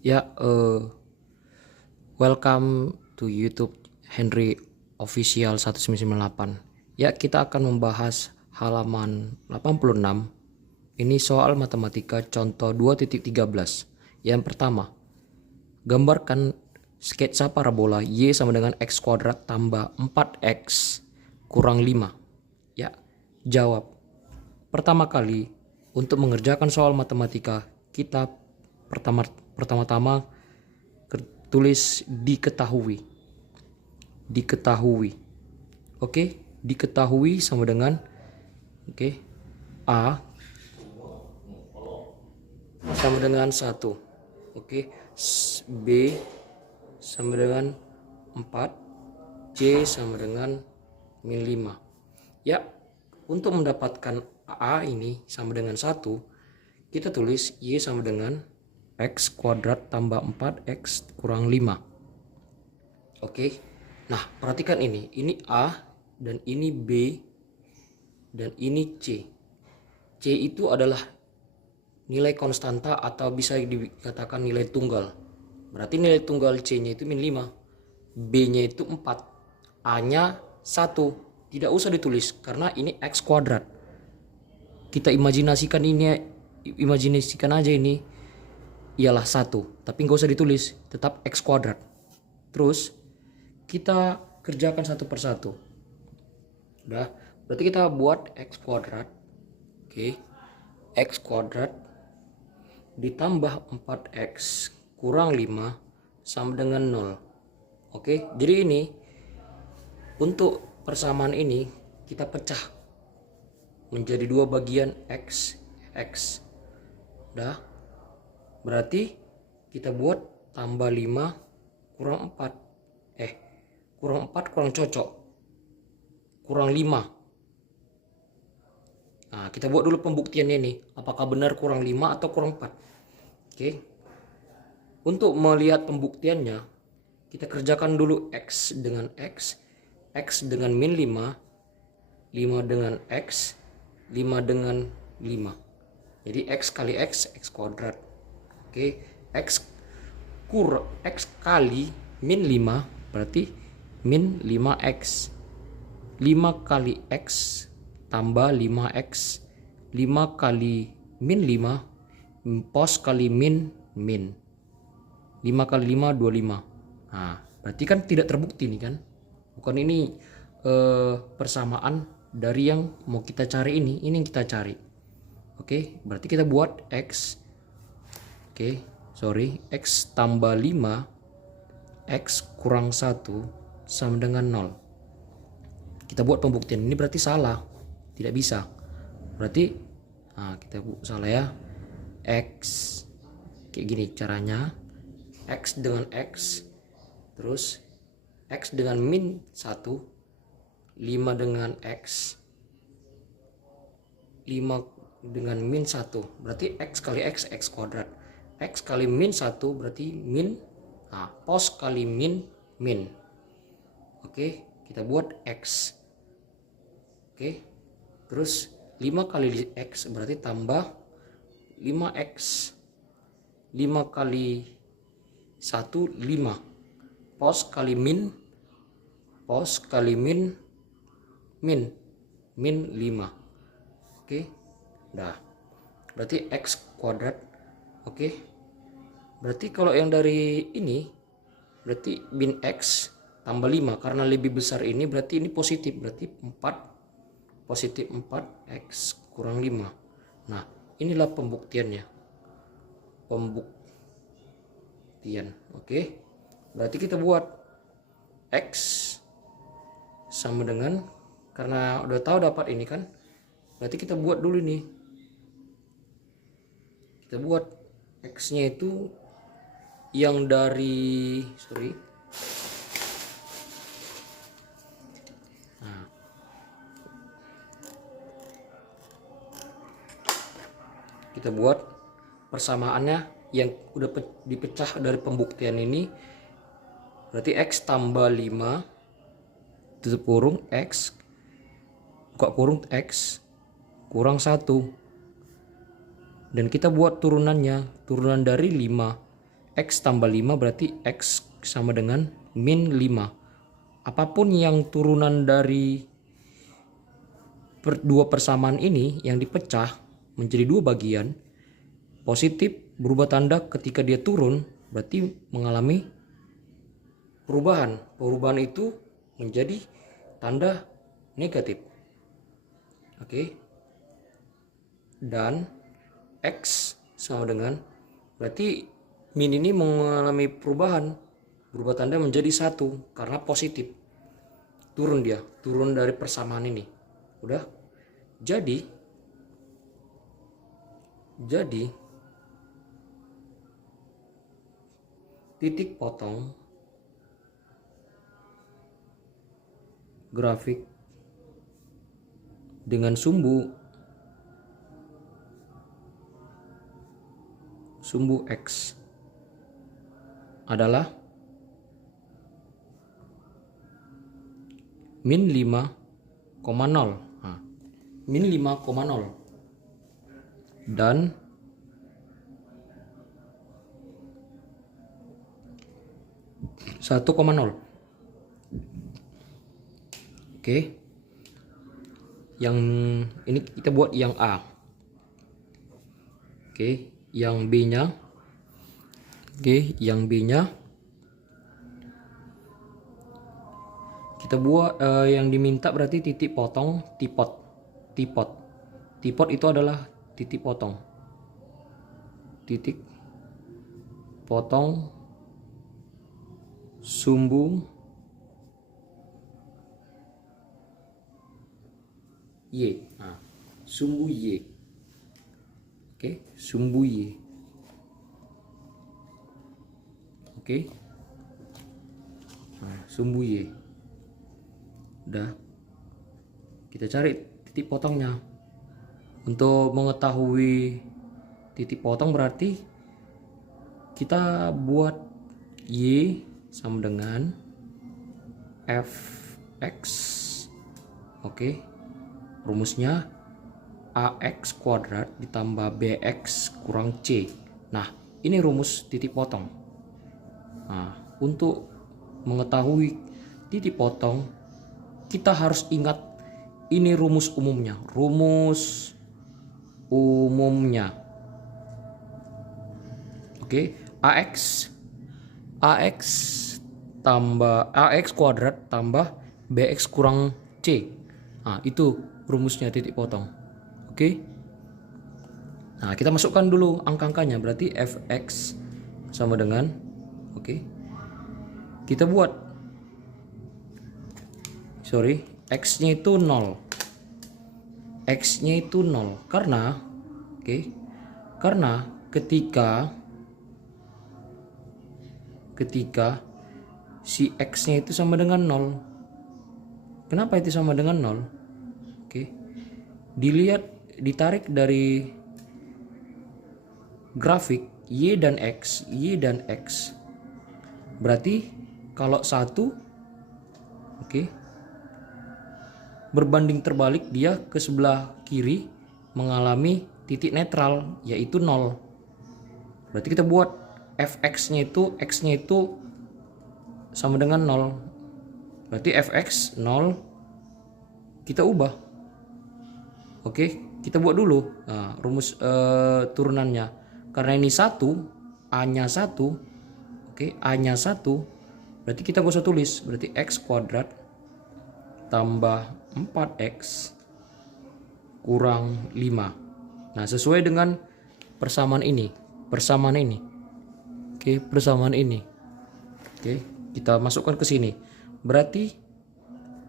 Ya, welcome to YouTube Henry Official 1998. Ya, kita akan membahas halaman 86. Ini soal matematika contoh 2.13. Yang pertama, gambarkan sketsa parabola Y sama dengan X kuadrat tambah 4X kurang 5. Ya, jawab. Pertama kali, untuk mengerjakan soal matematika, kita pertama-tama tulis diketahui. Oke, diketahui sama dengan A sama dengan 1. B sama dengan 4, C sama dengan min 5. Ya, untuk mendapatkan A ini sama dengan 1, kita tulis Y sama dengan X kuadrat tambah 4X kurang 5. Nah, perhatikan ini A dan ini B dan ini C. C itu adalah nilai konstanta atau bisa dikatakan nilai tunggal. Berarti nilai tunggal C-nya itu min 5, B-nya itu 4, A-nya 1. Tidak usah ditulis karena ini X kuadrat. Kita imajinasikan aja ini ialah 1, tapi nggak usah ditulis, tetap X kuadrat. Terus kita kerjakan satu persatu. Udah, berarti kita buat X kuadrat. X kuadrat ditambah 4X kurang 5 sama dengan 0. Jadi ini untuk persamaan ini kita pecah menjadi dua bagian X. Udah, berarti kita buat tambah 5 kurang 4. Kurang 4 kurang cocok, kurang 5. Nah, kita buat dulu pembuktiannya nih, apakah benar kurang 5 atau kurang 4. Untuk melihat pembuktiannya, kita kerjakan dulu X dengan X dengan min 5, 5 dengan X, 5 dengan 5. Jadi X kali X kuadrat. X kali min 5 berarti min 5X. 5 kali X tambah 5X. 5 kali min 5 pos kali min 5 kali 5 25. Nah, berarti kan tidak terbukti nih kan. Bukan ini persamaan dari yang mau kita cari ini yang kita cari. Berarti kita buat X. X tambah 5 X kurang 1 sama dengan 0. Kita buat pembuktian ini berarti salah, tidak bisa. Berarti kita salah ya. X kayak gini caranya. X dengan X, terus X dengan min 1, 5 dengan X, 5 dengan min 1 berarti X kali X kuadrat. X kali min 1 berarti min, pos kali min. Kita buat X. Terus 5 kali X berarti tambah 5X. 5 kali 1 5. Pos kali min. Min 5. Nah, berarti X kuadrat. Berarti kalau yang dari ini berarti min X tambah 5 karena lebih besar ini berarti ini positif, berarti 4 positif 4X kurang 5. Nah, inilah pembuktiannya. Berarti kita buat X sama dengan, karena udah tahu dapat ini kan, berarti kita buat dulu nih. Kita buat X nya itu yang dari kita buat persamaannya yang udah dipecah dari pembuktian ini. Berarti X tambah 5 tutup kurung X buka kurung X kurang 1. Dan kita buat turunannya, turunan dari 5 X tambah 5 berarti X sama dengan min 5. Apapun yang turunan dari dua persamaan ini yang dipecah menjadi dua bagian, positif berubah tanda ketika dia turun, berarti mengalami perubahan. Perubahan itu menjadi tanda negatif. Oke. Dan X sama dengan, berarti min ini mengalami perubahan, berubah tanda menjadi 1 karena positif. Turun dari persamaan ini. Udah. Jadi titik potong grafik dengan sumbu X adalah min 5,0. Min 5,0 dan satu koma nol. Oke. Yang ini kita buat yang A. Oke, yang B-nya. Oke, yang B-nya kita buat yang diminta berarti titik potong tipot. Tipot itu adalah titik potong. Titik potong sumbu Y. Nah, sumbu Y. Oke, sumbu Y. Oke. Nah, sumbu Y. Udah. Kita cari titik potongnya. Untuk mengetahui titik potong berarti kita buat Y sama dengan Fx. Oke. Rumusnya AX kuadrat ditambah BX kurang C. Nah, ini rumus titik potong. Nah, untuk mengetahui titik potong kita harus ingat ini rumus umumnya. Oke, AX tambah AX kuadrat tambah BX kurang C. Nah, itu rumusnya titik potong. Oke. Nah, kita masukkan dulu angka-angkanya. Berarti Fx sama dengan, oke. Kita buat, X-nya itu 0. X-nya itu 0 karena, karena ketika si X-nya itu sama dengan 0. Kenapa itu sama dengan 0? Ditarik dari grafik Y dan X. Berarti kalau 1, berbanding terbalik dia ke sebelah kiri mengalami titik netral yaitu 0. Berarti kita buat Fx-nya itu, X-nya itu sama dengan 0. Berarti Fx 0 kita ubah. Oke, kita buat dulu rumus turunannya. Karena ini 1, A-nya 1. A-nya 1. Berarti kita gak usah tulis. Berarti X kuadrat tambah 4X kurang 5. Nah, sesuai dengan persamaan ini. Persamaan ini. Kita masukkan ke sini. Berarti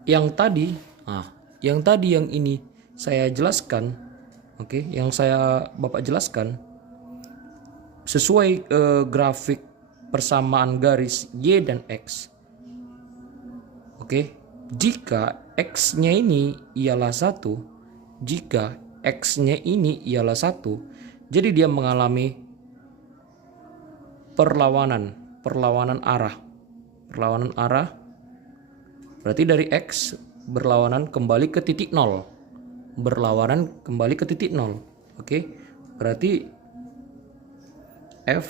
yang tadi, yang ini saya jelaskan, yang Bapak jelaskan sesuai grafik persamaan garis Y dan X. Jika X-nya ini ialah 1, jadi dia mengalami perlawanan arah. Berarti dari X berlawanan kembali ke titik 0. Berarti F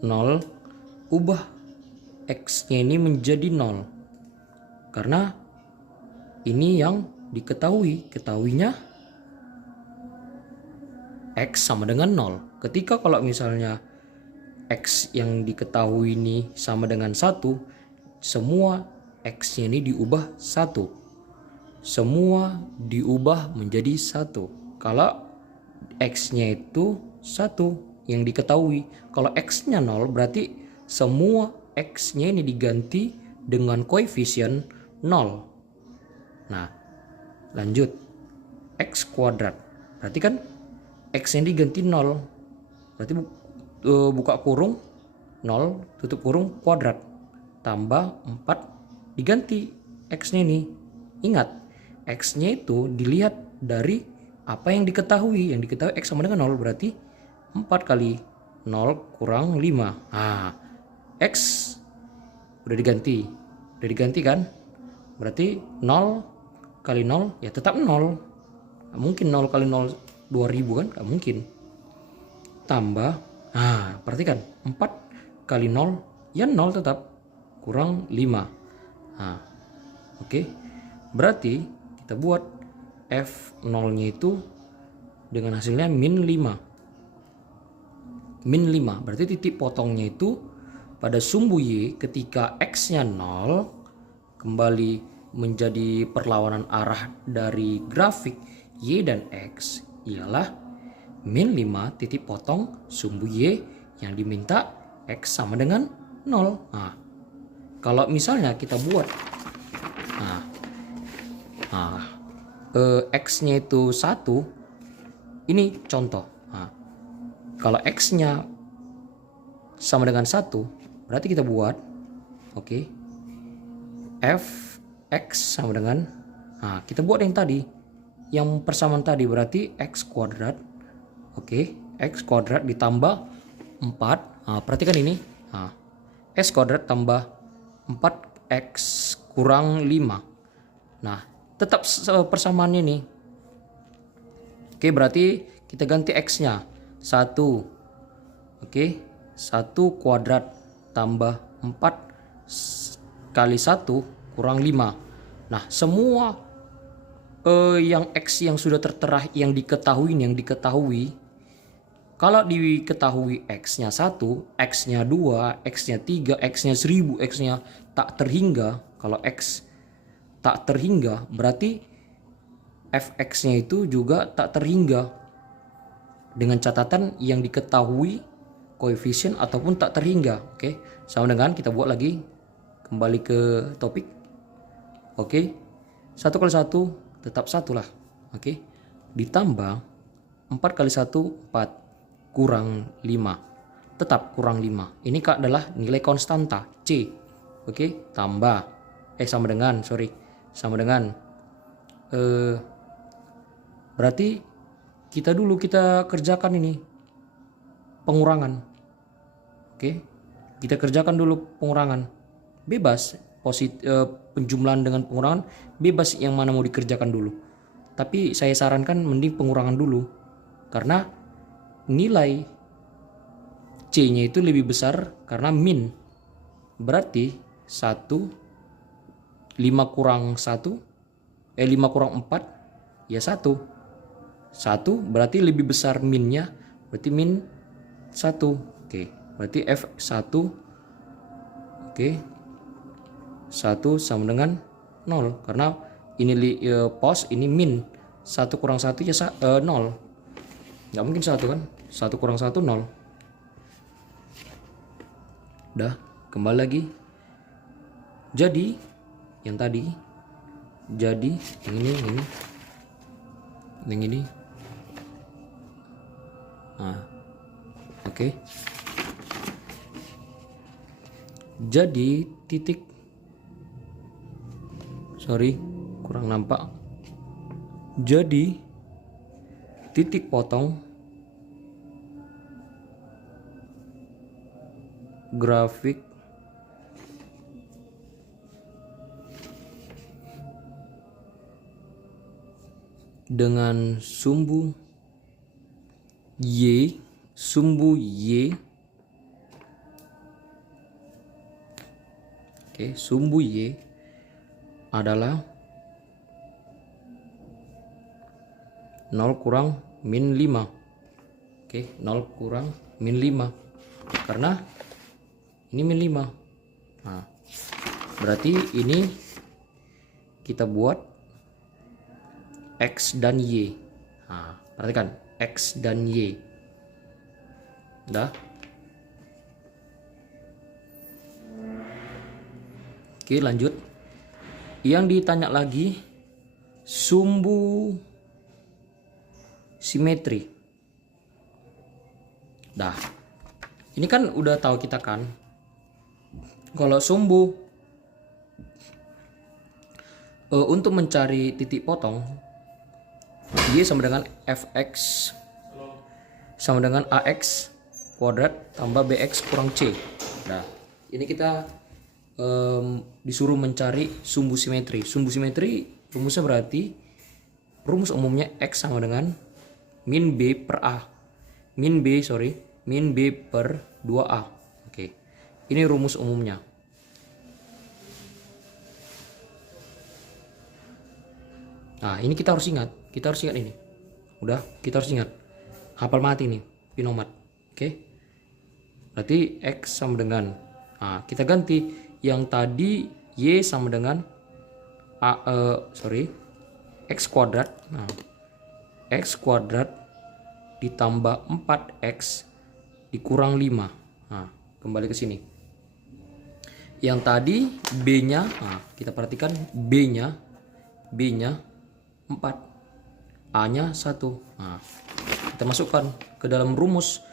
0, ubah X-nya ini menjadi 0. Karena ini yang ketahuinya X sama dengan 0. Ketika kalau misalnya X yang diketahui ini sama dengan 1, semua X-nya ini diubah 1. Semua diubah menjadi 1. Kalau X-nya itu 1 yang diketahui. Kalau X-nya 0 berarti semua X-nya ini diganti dengan koefisien 0. Nah, lanjut. X kuadrat. Berarti kan X-nya diganti 0. Berarti buka kurung 0, tutup kurung kuadrat. Tambah 4 diganti X-nya ini. Ingat, X-nya itu dilihat dari apa yang diketahui. Yang diketahui X sama dengan 0 berarti 4 kali 0 kurang 5. Nah, X udah diganti. Udah diganti kan? Berarti 0 kali 0 ya tetap 0. Gak mungkin 0 kali 0 2000 kan? Gak mungkin. Tambah, nah perhatikan 4 kali 0 ya 0 tetap, kurang 5. Nah, oke. Berarti kita buat F0 nya itu dengan hasilnya min 5. Min 5 berarti titik potongnya itu pada sumbu Y ketika X nya 0 kembali menjadi perlawanan arah dari grafik Y dan X ialah min 5 titik potong sumbu Y yang diminta X sama dengan 0. Nah, kalau misalnya kita buat X-nya itu 1, ini contoh. Nah, kalau X-nya sama dengan 1, berarti kita buat F(x) sama dengan, nah kita buat yang tadi, yang persamaan tadi berarti X kuadrat. X kuadrat ditambah 4. Nah, perhatikan ini. Nah, X kuadrat tambah 4X kurang 5. Nah, tetap persamaannya nih. Berarti kita ganti X-nya 1. 1 kuadrat tambah 4 kali 1 kurang 5. Nah, semua yang X yang sudah tertera yang diketahui, kalau diketahui X-nya 1, X-nya 2, X-nya 3, X-nya 1000, X-nya tak terhingga. Kalau X tak terhingga berarti Fx-nya itu juga tak terhingga. Dengan catatan yang diketahui koefisien ataupun tak terhingga. Sama dengan kita buat lagi, kembali ke topik. 1 kali 1 tetap 1 lah. Ditambah 4 kali 1 4 kurang 5. Tetap kurang 5. Ini adalah nilai konstanta C. Tambah sama dengan berarti kita kerjakan ini pengurangan. Kita kerjakan dulu pengurangan. Bebas penjumlahan dengan pengurangan, bebas yang mana mau dikerjakan dulu. Tapi saya sarankan mending pengurangan dulu. Karena nilai C-nya itu lebih besar karena min. Berarti 5 kurang 4 ya 1 berarti lebih besar minnya, berarti min 1. Berarti F1 1 sama dengan 0 karena ini pos, ini min. 1 kurang 1 ya 0. Nggak mungkin 1 kan? 1 kurang 1 0. Udah, kembali lagi. Jadi yang tadi, jadi yang ini. Nah, jadi titik, kurang nampak. Jadi titik potong grafik dengan sumbu Y Oke, sumbu Y adalah 0 kurang min 5. Oke, 0 kurang min 5. Karena ini min 5. Nah, berarti ini kita buat X dan Y. Nah, perhatikan X dan Y. Udah. Oke, lanjut. Yang ditanya lagi sumbu simetri. Dah. Ini kan udah tahu kita kan. Kalau sumbu untuk mencari titik potong, Y sama dengan Fx sama dengan Ax kuadrat tambah Bx kurang C. Nah, ini kita disuruh mencari sumbu simetri. Sumbu simetri rumusnya berarti rumus umumnya X sama dengan min B per A. Min B per 2A. Oke. Ini rumus umumnya. Nah, ini kita harus ingat. Kita harus ingat ini. Udah, kita harus ingat. Hafal mati nih, Pinomat. Oke. Berarti X sama dengan, nah, kita ganti yang tadi Y sama dengan X kuadrat. Nah, X kuadrat ditambah 4X dikurang 5. Nah, kembali ke sini. Yang tadi B-nya, nah, kita perhatikan B-nya 4, A-nya 1. Nah, kita masukkan ke dalam rumus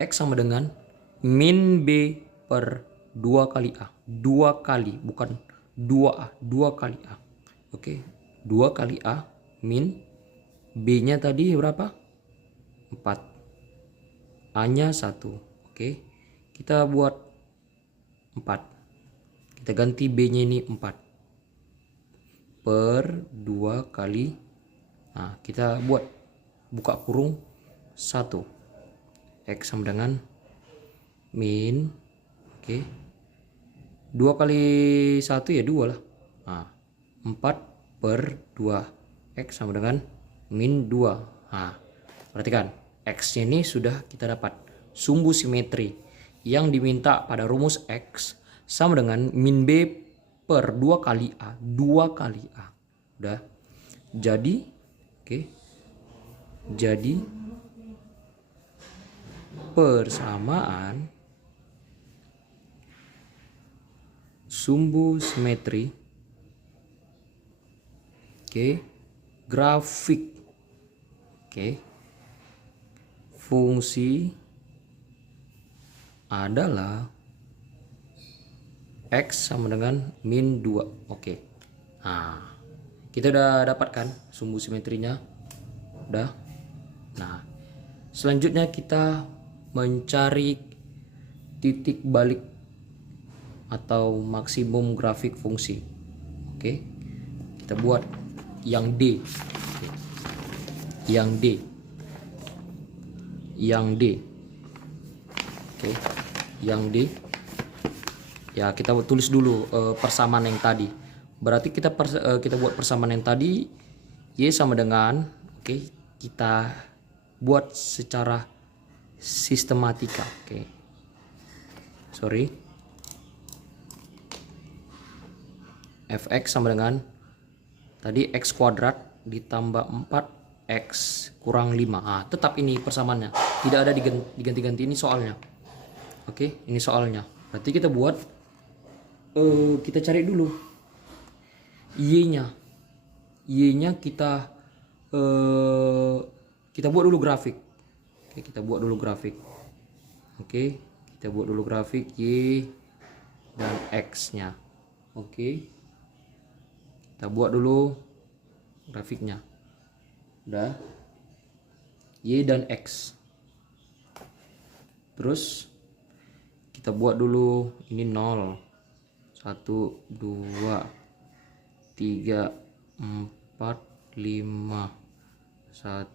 X sama dengan min B per 2 kali A. 2 kali, bukan 2A, 2 kali A. Oke, 2 kali A min B-nya tadi berapa? 4. A-nya 1. Oke, kita buat 4. Kita ganti B-nya ini 4. Per 2 kali, nah kita buat buka kurung 1. X sama dengan min, oke, 2 kali 1 ya 2 lah. Nah, 4 per 2 X sama dengan min 2. Nah, perhatikan X nya ini sudah kita dapat. Sumbu simetri yang diminta pada rumus X sama dengan min B per 2 kali A. 2 kali A. Udah. Jadi, oke. Jadi persamaan sumbu simetri, oke, grafik, oke, fungsi adalah X sama dengan min 2. Oke. Nah, kita udah dapatkan sumbu simetrinya. Udah. Nah, selanjutnya kita mencari titik balik atau maksimum grafik fungsi. Oke. Kita buat yang D. Oke. Yang D. Yang D. Oke. Yang D. Ya, kita tulis dulu persamaan yang tadi. Berarti kita buat persamaan yang tadi Y sama dengan, oke, kita buat secara sistematika. Oke. Sorry. Fx sama dengan tadi X kuadrat ditambah 4X kurang 5. Ah, tetap ini persamaannya. Tidak ada diganti-ganti, ini soalnya. Oke, ini soalnya. Berarti kita buat kita cari dulu Y-nya. Y-nya kita buat dulu grafik. Oke, kita buat dulu grafik. Oke, kita buat dulu grafik Y dan X-nya. Oke. Kita buat dulu grafiknya. Udah. Y dan X. Terus kita buat dulu ini 0. 1, 2, 3, 4, 5. 1,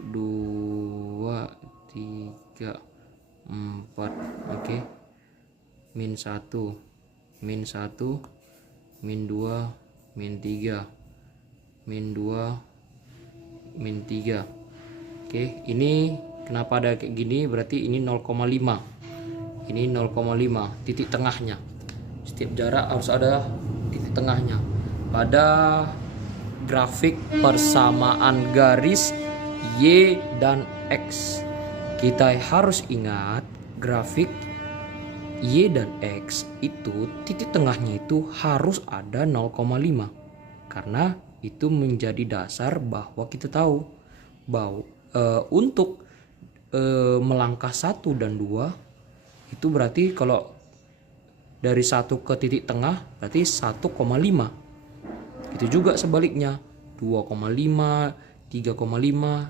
2, 3, 4. Oke. Min 1. min 1, min 2, min 3, min 2, min 3. Oke, ini kenapa ada kayak gini? Berarti ini 0,5. Ini 0,5 titik tengahnya. Setiap jarak harus ada titik tengahnya. Pada grafik persamaan garis Y dan X, kita harus ingat grafik Y dan X itu titik tengahnya itu harus ada 0,5, karena itu menjadi dasar bahwa kita tahu bahwa untuk melangkah 1 dan 2 itu berarti kalau dari 1 ke titik tengah berarti 1,5. Itu juga sebaliknya 2,5, 3,5.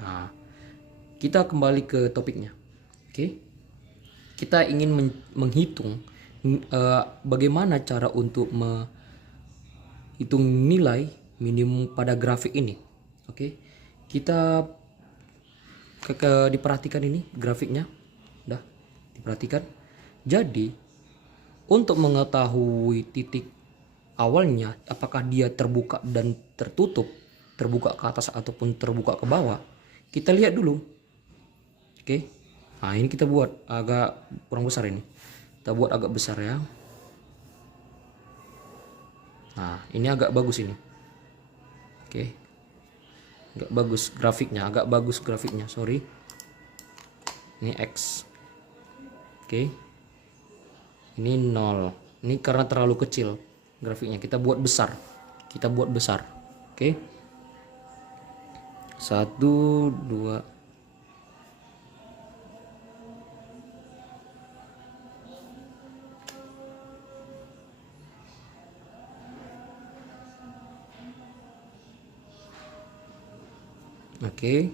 Nah, kita kembali ke topiknya. Oke. Kita ingin menghitung bagaimana cara untuk menghitung nilai minimum pada grafik ini. Oke. Kita diperhatikan ini grafiknya. Udah diperhatikan. Jadi untuk mengetahui titik awalnya apakah dia terbuka dan tertutup, terbuka ke atas ataupun terbuka ke bawah, kita lihat dulu. Oke. Nah, ini kita buat agak kurang besar ini. Kita buat agak besar ya. Nah, ini agak bagus ini. Oke. Agak bagus grafiknya, sorry. Ini X. Oke. Ini 0. Ini karena terlalu kecil grafiknya. Kita buat besar. Oke. 1, 2. Oke.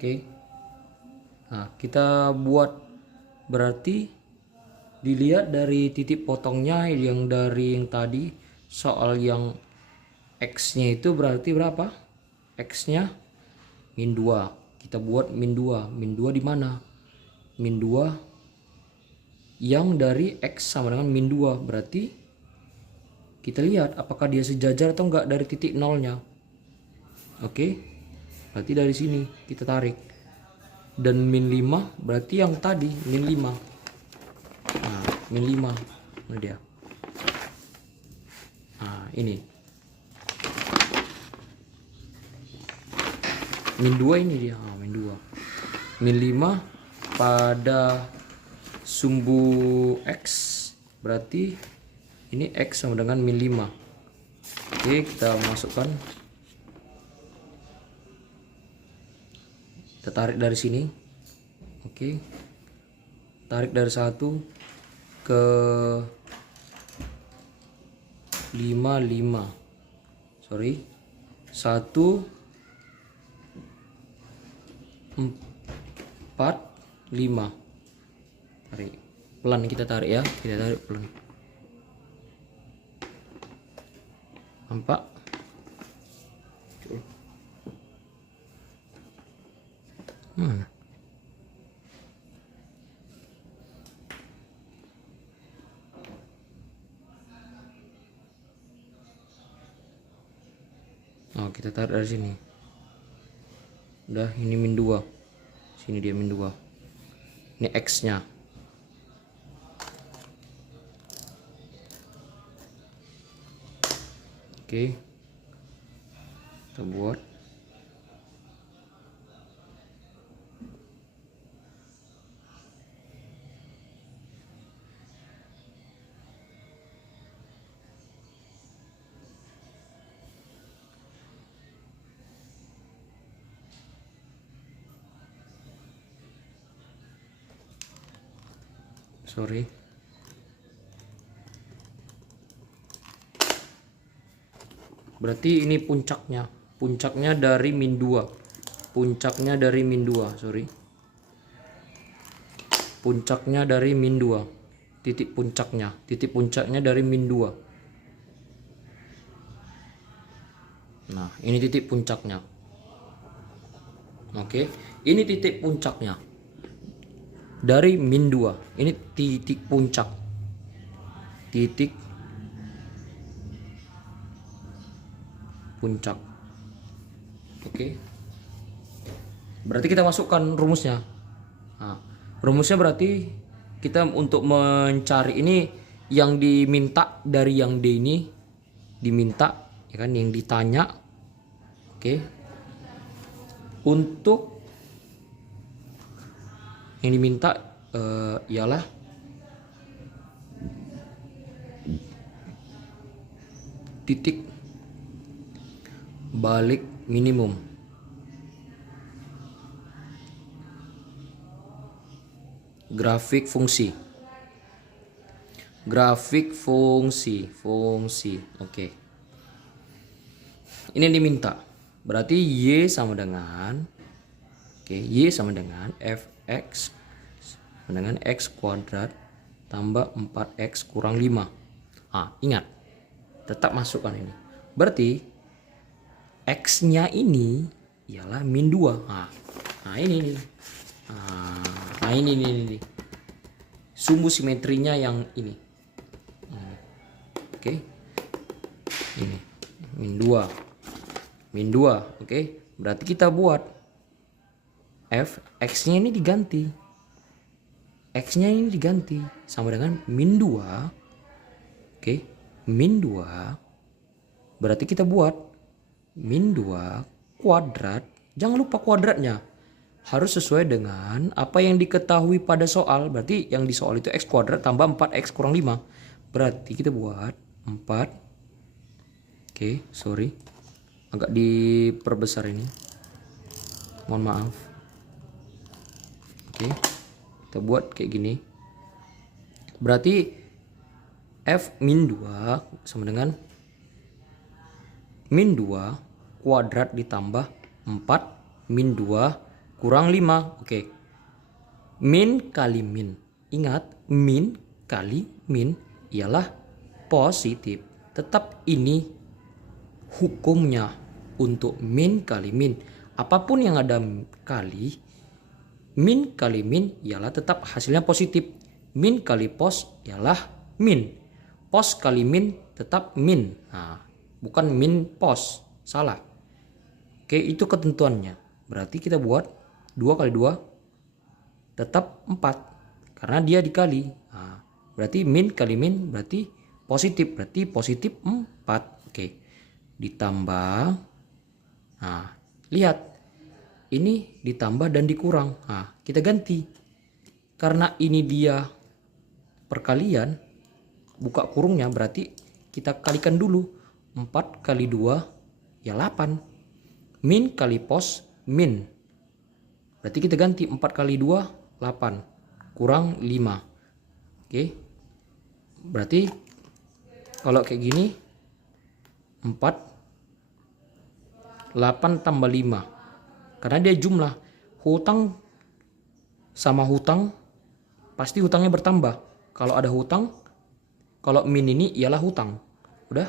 Oke. Nah, kita buat berarti dilihat dari titik potongnya yang dari yang tadi soal yang X-nya itu berarti berapa? X-nya min 2. Kita buat min 2. Min 2 di mana? Min 2 yang dari X sama dengan min 2. Berarti kita lihat apakah dia sejajar atau enggak dari titik nolnya. Oke. Berarti dari sini kita tarik. Dan min 5 berarti yang tadi min 5. Nah, min 5. Ini dia. Nah, ini. Min 2 ini dia, min 2. Min 5 pada sumbu X berarti ini X sama dengan min 5. Oke, kita masukkan. Kita tarik dari sini. Oke. Tarik dari 1 ke 5. Sorry. 1 4 5. Tarik pelan, kita tarik ya, kita tarik pelan. Nampak? Mana? Oh, kita tarik dari sini. Udah, ini min 2. Sini dia min 2. Ini X-nya. Oke. Kita buat. Sorry. Berarti ini puncaknya. Puncaknya dari min 2. Sorry. puncaknya dari min 2. Titik puncaknya dari min 2. Nah, ini titik puncaknya. Oke, ini titik puncaknya dari min 2. Ini titik puncak. Titik puncak. Oke. Berarti kita masukkan rumusnya. Nah, rumusnya berarti kita untuk mencari ini yang diminta dari yang D ini diminta, ya kan, yang ditanya. Oke. Untuk yang diminta ialah titik balik minimum. Grafik fungsi. Oke. Ini yang diminta. Berarti Y sama dengan Y sama dengan fx sama dengan x kuadrat tambah 4x kurang 5. Ingat. Tetap masukkan ini. Berarti x-nya ini ialah min 2. Ini. Ini. Sumbu simetrinya yang ini. Oke. Ini min 2. Oke. Berarti kita buat f x-nya ini diganti. X-nya ini diganti sama dengan min 2. Oke. Min 2. Berarti kita buat min 2 kuadrat. Jangan lupa kuadratnya. Harus sesuai dengan apa yang diketahui pada soal. Berarti yang di soal itu x kuadrat tambah 4x kurang 5. Berarti kita buat 4. Oke, sorry. Agak diperbesar ini. Mohon maaf. Oke. Kita buat kayak gini. Berarti f min 2 sama dengan min 2 kuadrat ditambah 4 min 2 kurang 5. Oke. Min kali min. Ingat, min kali min ialah positif. Tetap ini hukumnya untuk min kali min. Apapun yang ada kali, min kali min ialah tetap hasilnya positif. Min kali pos ialah min. Pos kali min tetap min. Bukan min pos. Salah. Oke, itu ketentuannya. Berarti kita buat 2 kali 2 tetap 4 karena dia dikali. Berarti min kali min berarti positif. Berarti positif 4. Oke. Ditambah. Lihat. Ini ditambah dan dikurang. Kita ganti. Karena ini dia perkalian. Buka kurungnya berarti kita kalikan dulu. 4 kali 2 ya 8. Min kali pos min. Berarti kita ganti 4 kali 2 8 kurang 5. Oke. Berarti kalau kayak gini 4 8 tambah 5. Karena dia jumlah hutang sama hutang pasti hutangnya bertambah. Kalau ada hutang, kalau min ini ialah hutang. Udah?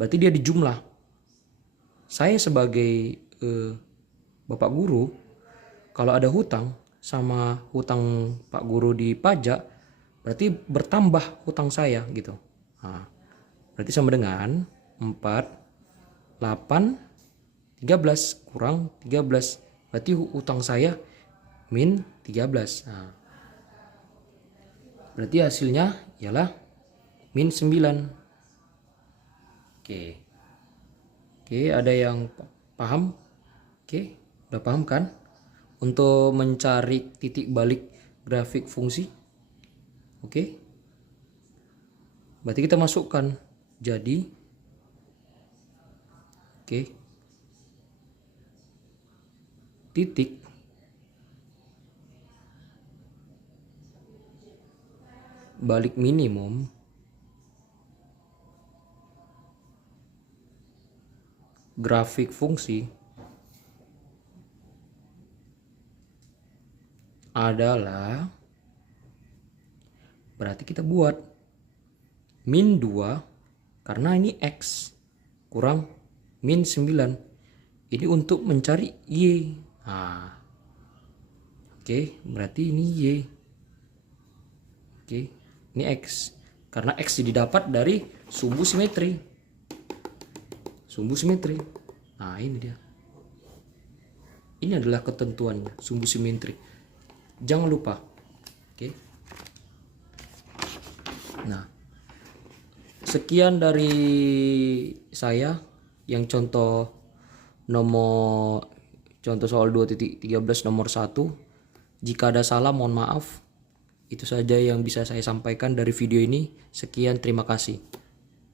Berarti dia dijumlah. Saya sebagai bapak guru, kalau ada hutang sama hutang Pak Guru di pajak, berarti bertambah hutang saya gitu. Berarti sama dengan 4, 8, 13 kurang 13. Berarti hutang saya min 13. Berarti hasilnya ialah min 9. Oke, ada yang paham? Oke, udah paham kan? Untuk mencari titik balik grafik fungsi. Oke. Berarti kita masukkan jadi titik balik minimum grafik fungsi adalah Berarti kita buat min 2 karena ini X kurang min 9. Ini untuk mencari Y. Nah, oke, berarti ini Y. Oke, ini X. Karena X didapat dari sumbu simetri. Sumbu simetri. Nah, ini dia. Ini adalah ketentuannya, sumbu simetri. Jangan lupa. Oke. Nah, sekian dari saya yang contoh soal 2.13 nomor 1. Jika ada salah mohon maaf. Itu saja yang bisa saya sampaikan dari video ini. Sekian, terima kasih.